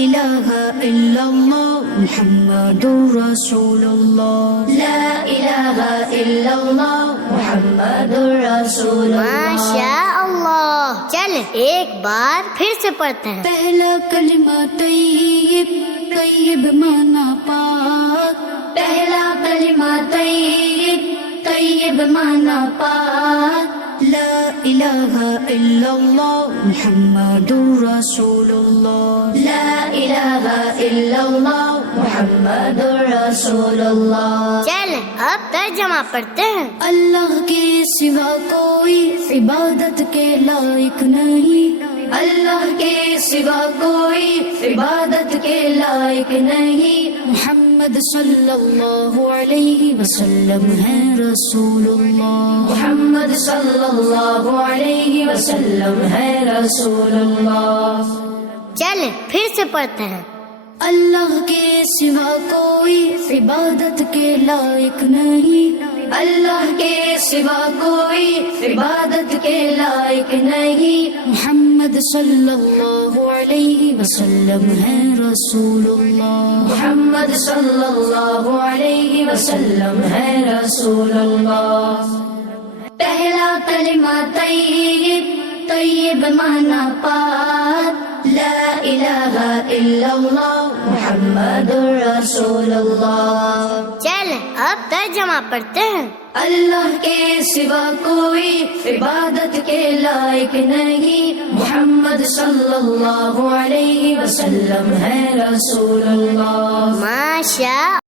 الہ الا اللہ محمد رسول اللہ، لا الہ الا اللہ محمد رسول اللہ۔ ماشاء اللہ، چل ایک بار پھر سے پڑھتے ہیں۔ پہلا کلمہ طیب، طیب مانا پاک، پہلا کلمہ طیب، طیب مانا پاک، لا الہ الا اللہ محمد رسول اللہ، لا الہ الا اللہ محمد رسول اللہ۔ چل اب ترجمہ پڑھتے ہیں۔ اللہ کے سوا کوئی عبادت کے لائق نہیں، اللہ کے سوا کوئی عبادت کے لائق نہیں، محمد صلی اللہ علیہ وسلم ہے رسول اللہ، محمد صلی اللہ علیہ وسلم ہے رسول اللہ۔ چل پھر سے پڑھتے ہیں۔ اللہ کے سوا کوئی عبادت کے لائق نہیں، اللہ کے سوا کوئی عبادت کے لائق نہیں، محمد صلی اللہ علیہ وسلم ہے رسول اللہ، محمد صلی اللہ علیہ وسلم ہے رسول اللہ۔ پہلا کلمہ طیب، طیب مانا پاک، لا الہ الا اللہ محمد رسول اللہ۔ چل اب ترجمہ پڑھتے ہیں۔ اللہ کے سوا کوئی عبادت کے لائق نہیں، محمد صلی اللہ علیہ وسلم ہے رسول اللہ۔ ماشاء